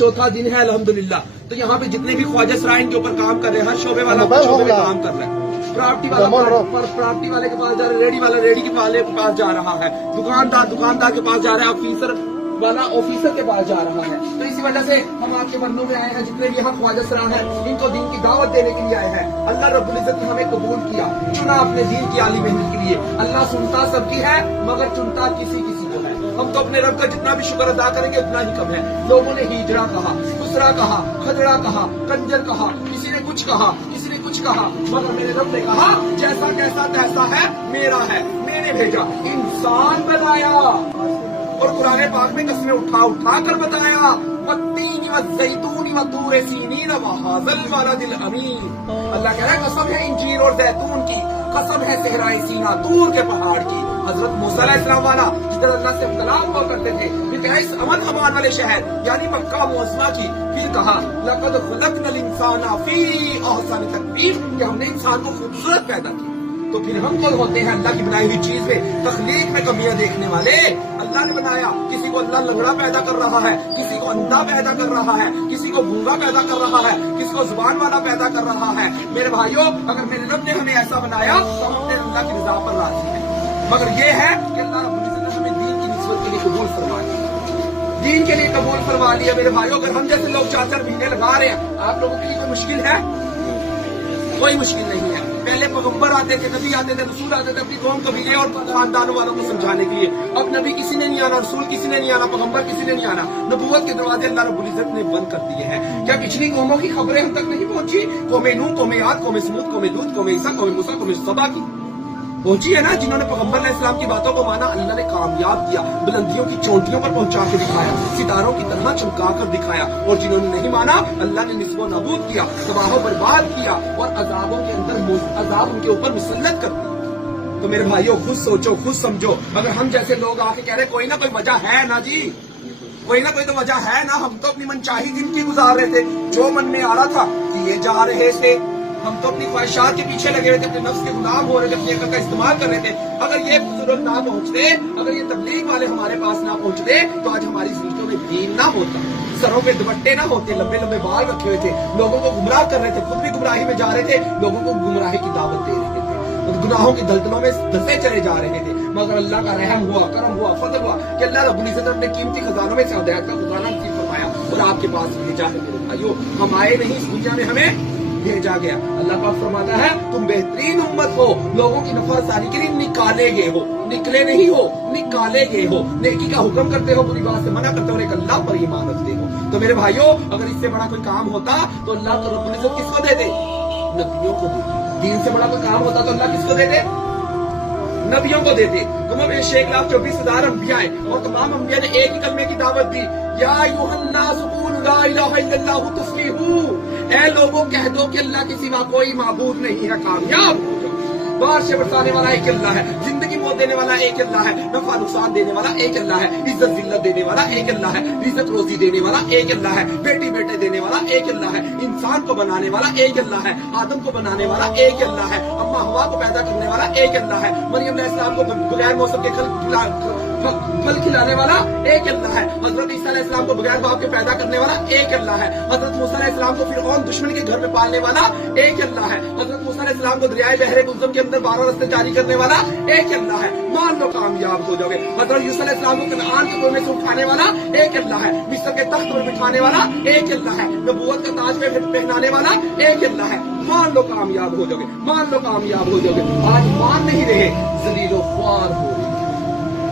चौथा दिन है अल्हम्दुलिल्लाह। तो यहाँ पे जितने भी ख्वाजा सराय इनके ऊपर काम कर रहे हैं, हर शोबे वाला शोबे में काम कर रहा है। प्रॉपर्टी वाला प्रॉपर्टी वाले के पास जा रहा है, रेडी वाला रेडी के वाले के पास जा रहा है, दुकानदार के पास जा रहा है, ऑफिसर वाला ऑफिसर के पास जा रहा है। तो इसी वजह से हम आपके मन्नों में आए हैं, जितने भी यहाँ ख्वाजा सराय हैं इनको दीन की दावत देने के लिए आए हैं। अल्लाह रब्बुल इज्जत ने हमें कबूल किया, चुना अपने दीन की आली मेहनत के लिए। अल्लाह सुनता सबकी है मगर चुनता किसी किसी को है। हम तो अपने रब का जितना भी शुक्र अदा करेंगे उतना ही कम है। लोगों ने हीजड़ा कहा, खुसरा कहा, खदड़ा कहा, कंजर कहा, किसी ने कुछ कहा, किसी ने कुछ कहा, मगर मेरे रब ने कहा जैसा जैसा तैसा है मेरा है, मैंने भेजा, इंसान बनाया। और कुरान पाक में कसमें उठा कर बताया, वत्तीन वज़्ज़ैतून वतूर सीनीन वहाज़ल वलदिल अमीन। अल्लाह कह रहा है कसम है इंजीर और जैतून की, कसम है सहराए सीना दूर के पहाड़ की। हजरत मूसा अलैहिस्सलाम वाला जिधर अल्लाह से मुतलाक हुआ करते थे, फिर कहा इस अमन अमान वाले शहर यानी मक्का मुअज़्ज़मा की, फिर कहा लक़द ख़लक़नल इंसाना फ़ी अहसनि तक़वीम, कि हमने इंसान को खूबसूरत पैदा किया। तो फिर हम कौन होते हैं अल्लाह की बनाई हुई चीज में तख्लीक में कमियां देखने वाले? अल्लाह ने बनाया, किसी को अल्लाह लंगड़ा पैदा कर रहा है, किसी को अंधा पैदा कर रहा है, किसी को गूंगा पैदा कर रहा है, किसी को जुबान वाला पैदा कर रहा है। मेरे भाइयों, अगर मेरे रब ने हमें ऐसा बनाया तो हम अपने अल्लाह की रज़ा पर राज़ी हैं। मगर ये है कि अल्लाह रब्बुल इज्जत ने हमें दीन की निस्बत के लिए कबूल फरमा लिया, दीन के लिए कबूल फरमा लिया। मेरे भाइयों, अगर हम जैसे लोग 4-4 महीने लगा रहे हैं, आप लोगों के लिए कोई मुश्किल है? कोई मुश्किल नहीं है। पहले पैगंबर आते थे, नबी आते थे, रसूल आते थे अपनी कौम कबीले और खानदानों वालों को समझाने के लिए। अब नबी किसी ने नहीं आना, रसूल किसी ने नहीं आना, पैगंबर किसी ने नहीं आना। नबूवत के दरवाजे अल्लाह रब्बुल इज्जत ने बंद कर दिए हैं। क्या पिछली कौमों की खबरें हम तक नहीं पहुंची? कौमे नूह, कौमे आद, कौमे समूद, कौमे लूत, कौमे ईसा, कौमे मूसा, कौमे सबा की पहुंची है ना, जिन्होंने पैगंबर अलैहिस्सलाम की बातों को माना। अल्लाह ने कामयाब किया, बुलंदियों की चोटियों पर पहुंचा के दिखाया, सितारों की तरह चमका कर दिखाया। और जिन्होंने नहीं माना अल्लाह ने निस्बो नाबूद किया, तबाह बर्बाद किया और अजाबों के अंदर अजाब उनके ऊपर मुसल्लत कर दिया। तो मेरे भाइयों, खुद सोचो, खुद समझो। अगर हम जैसे लोग आके कह रहे कोई ना कोई वजह है ना जी, कोई ना कोई तो वजह है ना, हम तो अपनी मनचाही जिंदगी गुजार रहे थे, जो मन में आ रहा था किए जा रहे थे। हम तो अपनी ख्वाहिशात के पीछे लगे हुए थे, अपने नफ्स के गुलाम हो रहे थे, अपनी अकल का इस्तेमाल कर रहे थे। अगर ये बुजुर्ग ना पहुंचते, अगर ये तबलीग वाले हमारे पास ना पहुंचते, तो आज हमारी जिंदगियों में दीन ना होता, सरों पे दुपट्टे ना होते, लंबे लंबे बाल रखे हुए थे, लोगों को गुमराह कर रहे थे, खुद भी गुमराही में जा रहे थे, लोगों को गुमराही की दावत दे रहे थे, गुनाहों की दलदलों में धंसे चले जा रहे थे। मगर अल्लाह का रहम हुआ, करम हुआ, फजल हुआ कि अल्लाह रब्बुल इज्जत ने अपने कीमती खजानों में से हिदायत का खजाना नसीब फरमाया और आपके पास भेजा है। मेरे भाइयों, हम आए नहीं, इस दुनिया में हमें भेजा गया। अल्लाह पाक फरमाता है तुम बेहतरीन उम्मत हो, लोगों की नफरतसारी के लिए निकाले गए हो, निकले नहीं हो, निकाले गए हो। नेकी का हुक्म करते हो, बुरी बात से मना करते हो, एक अल्लाह पर ईमान रखते हो। तो मेरे भाइयों, अगर इससे बड़ा कोई काम होता तो अल्लाह तो रब्बुल इज्जत किसको दे दे? नबियों को दे। दीन से बड़ा कोई काम होता तो अल्लाह किसको दे दे? नबियों को देते। कम 1,24,000 अंबिया और तमाम अंबिया ने एक ही कलमे की दावत दी, या अय्युहन्नास क़ूलू ला इलाहा इल्लल्लाहु तुफ़्लिहू, ऐ लोगों कह दो कि अल्लाह के सिवा कोई माबूद नहीं है, कामयाब हो जाओ। बाहर से बरसाने वाला एक अल्लाह है, जिंदगी मौत देने वाला एक अल्लाह है, नफा नुकसान देने वाला एक अल्लाह है, इज्जत जिल्लत देने वाला एक अल्लाह है, इज्जत रोजी देने वाला एक अल्लाह है, बेटी बेटे देने वाला एक अल्लाह है, इंसान को बनाने वाला एक अल्लाह है, आदम को बनाने वाला एक अल्लाह है, अम्मा हवा को पैदा करने वाला एक अल्लाह है, मरियम अलैहिस्सलाम को बगैर मौसम के फल खिलाने वाला एक अल्लाह है, हजरत ईसा अलैहिस्सलाम को बगैर बाप के पैदा करने वाला एक अल्लाह है, हजरत मूसा अलैहिस्सलाम को फिरऔन दुश्मन के घर में पालने वाला एक अल्लाह है, हजरत मूसा अलैहिस्सलाम को दरियाए बहरे कुल्सुम के अंदर 12 रस्ते जारी करने वाला एक अल्लाह है। मान लो कामयाब हो जाओगे। हजरत यूसुफ अलैहिस्सलाम को कनान के कुएं में से उठाने वाला एक अल्लाह है, मिस्र के तख्त पर बिठाने वाला एक अल्लाह है, नबूवत का ताज पे पहनाने वाला एक अल्लाह है। मान लो कामयाब हो जाओगे, मान लो कामयाब हो जाओगे। आज मान नहीं रहे, ज़लीलो ख्वार हो रहे,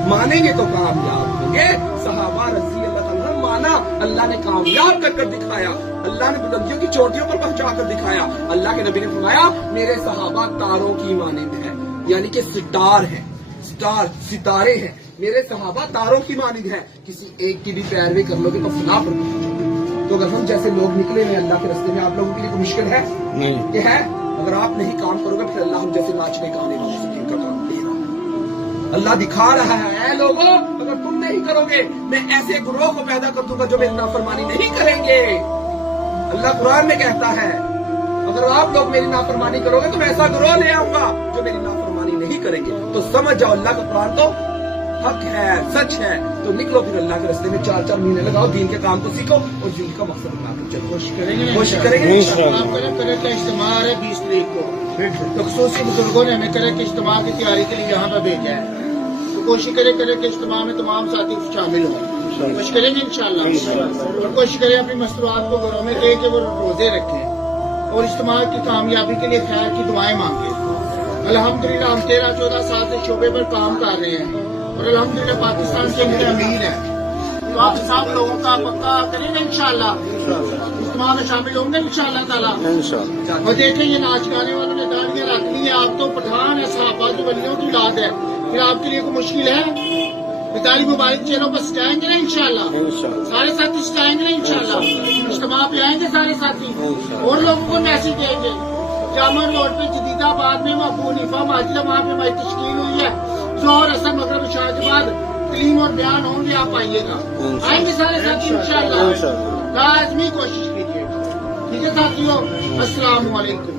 मानेंगे तो कामयाब होंगे। सहाबा रज़ी अल्लाह तआला माना, अल्लाह ने कामयाब कर दिखाया, अल्लाह ने बुलंदियों की चोटियों पर पहुंचा कर दिखाया। अल्लाह के नबी ने फरमाया मेरे सहाबा तारों की मानिंद है, यानी कि सितार है, स्टार सितारे हैं। मेरे सहाबा तारों की मानिंद है, किसी एक की भी पैरवी कर लोगे तो फना पर। तो अगर हम जैसे लोग निकले हैं अल्लाह के रास्ते में, आप लोगों के लिए कोई मुश्किल है? नहीं कि है। अगर आप नहीं काम करोगे फिर अल्लाह हम जैसे नाचने गाने वाले से जिनका काम दे रहा है। अल्लाह दिखा रहा है, ऐ लोगों अगर तुम नहीं करोगे मैं ऐसे गुरोह को पैदा कर दूंगा जो मेरी नाफरमानी नहीं करेंगे। अल्लाह कुरान में कहता है अगर आप लोग मेरी नाफरमानी करोगे तो मैं ऐसा गुरोह ले आऊंगा जो मेरी नाफरमानी नहीं करेंगे। तो समझ जाओ अल्लाह का कुरान तो हक है, सच है, तो निकलो फिर अल्लाह के रास्ते में 4-4 महीने लगाओ, दीन के काम को सीखो और जिंदगी का मकसद बना कर चलो। कोशिश करेंगे करे का इज्तिमा है 20 तारीख को, तो खसूसी बुजुर्गों ने हमें करे के इज्तिमा की तैयारी के लिए यहाँ पर भेजा है, तो कोशिश करे के इज्तिमा में तमाम साथी शामिल हों, कोशिश करेंगे इंशाल्लाह। और कोशिश करें अपनी मस्तूरात को घरों में दे के वो रोजे रखें और इज्तिमा की कामयाबी के लिए खैर की दुआएं मांगे। अल्हम्दुलिल्लाह हम 13-14 साल से शोबे पर काम कर रहे हैं और अल्हम्दुलिल्लाह पाकिस्तान के लिए अमीर है, तो आप सब लोगों का पक्का करेंगे इंशाल्लाह, इज्तिमा में शामिल होंगे इंशाल्लाह ताला। और देखें ये नाच गाने वालों ने दाढ़ियां रख ली है, आप तो पठान है, सहाबा की वलियों की औलाद है, फिर आपके लिए कोई मुश्किल है? पिताली मुबारक चेलों पर सजाएंगे ना इंशाल्लाह, सारे साथी सजाएंगे ना इंशाल्लाह, इज्तिमा पे आएंगे सारे साथी और लोगों को मैसेज देंगे। जामन रोड पे जदीदाबाद में अबू हनीफा मस्जिद है, वहाँ पे हमारी तश्कील हुई है, जोहर असर मगरिब इशा के बाद तलीम और बयान होंगे, आप आइएगा, आएंगे सारे साथी इंशाल्लाह, लाजमी कोशिश कीजिए। ठीक है साथियों, अस्सलाम वालेकुम।